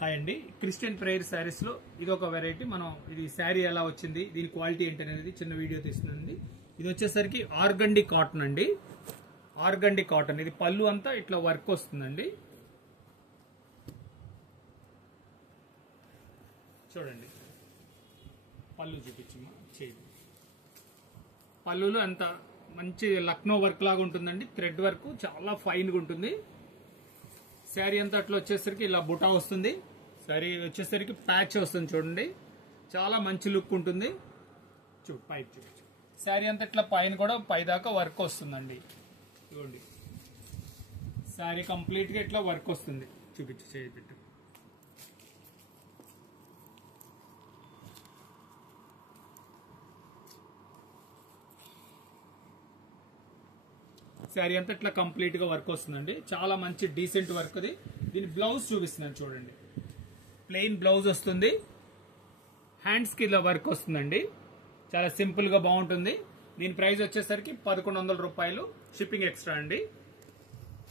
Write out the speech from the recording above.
Hi అండి, Christian prayer saris లో ఇది ఒక వెరైటీ. మనం ఇది శారీ ఎలా వచ్చింది, దీని క్వాలిటీ ఏంటి అనేది చిన్న వీడియో తీస్తుందండి. ఇది వచ్చేసరికి ఆర్గండి కాటన్ అండి. ఆర్గండి కాటన్, ఇది పళ్ళు అంతా ఇట్లా వర్క్ వస్తుందండి. చూడండి, పళ్ళు చూపించమ్మా. చేయండి, పళ్ళులో అంత మంచి లక్నో వర్క్ లాగా ఉంటుందండి. థ్రెడ్ వర్క్ చాలా ఫైన్ గా ఉంటుంది. శారీ అంతా అట్లా వచ్చేసరికి ఇలా బుటా వస్తుంది. శారీ వచ్చేసరికి ప్యాచ్ వస్తుంది. చూడండి, చాలా మంచి లుక్ ఉంటుంది. పైకి చూపించు. శారీ అంతా ఇట్లా పైన కూడా పైదాకా వర్క్ వస్తుందండి. చూడండి, శారీ కంప్లీట్ గా ఇట్లా వర్క్ వస్తుంది. చూపించు, చేయిపెట్టు. శారీ అంతా ఇట్లా కంప్లీట్ గా వర్క్ వస్తుందండి. చాలా మంచి డీసెంట్ వర్క్ అది. దీని బ్లౌజ్ చూపిస్తున్నాను చూడండి. ప్లెయిన్ బ్లౌజ్ వస్తుంది. హ్యాండ్స్ కి ఇలా వర్క్ వస్తుందండి. చాలా సింపుల్ గా బాగుంటుంది. దీని ప్రైస్ వచ్చేసరికి 1100 రూపాయలు. షిప్పింగ్ ఎక్స్ట్రా అండి.